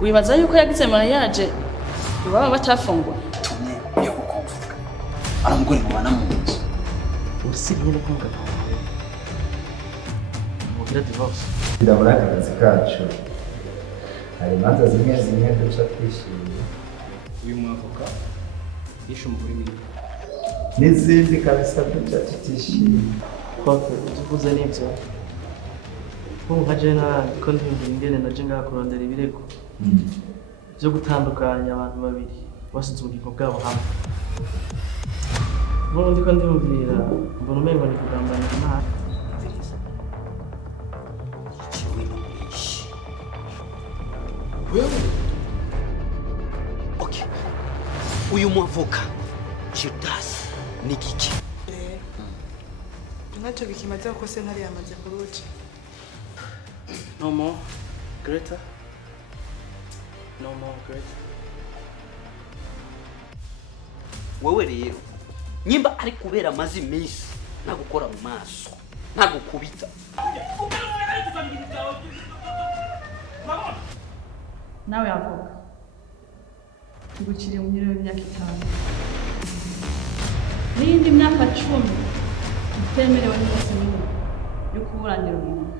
wibaza yuko yagize mariage iwabo batafungwa tumwe yo gukomvuka aramugore mubana mu nzu usibye no kumva mugira divorce ndabona akazi kacu hari imanza zimwe duca twishimye uyu mwavoka yishe umugore wiwe n'izindi kabisa duca tutishimye kote uvuze n'ibyo nka jena ko ndimvira ingene naje ngaha kurondera ibirego byo gutandukanya abantu babiri basize ubugingo bwabo hamwe ubundi ko ndimvira mbona umengo ni kugambanira Imana wewe okay uyu mwavoka Judas ni giki ntacyo bikimaze ko Sentare yamaze kuruca no more Greta no more Greta wewe rero nyimba ari kubera amazi menshi nagukora mu maso nagukubita nawe avuga tugukiriye mu myaka y'imyaka 5 n'indi myaka 10 utemerewe n'umunsi n'umwe yo kuburanira umuntu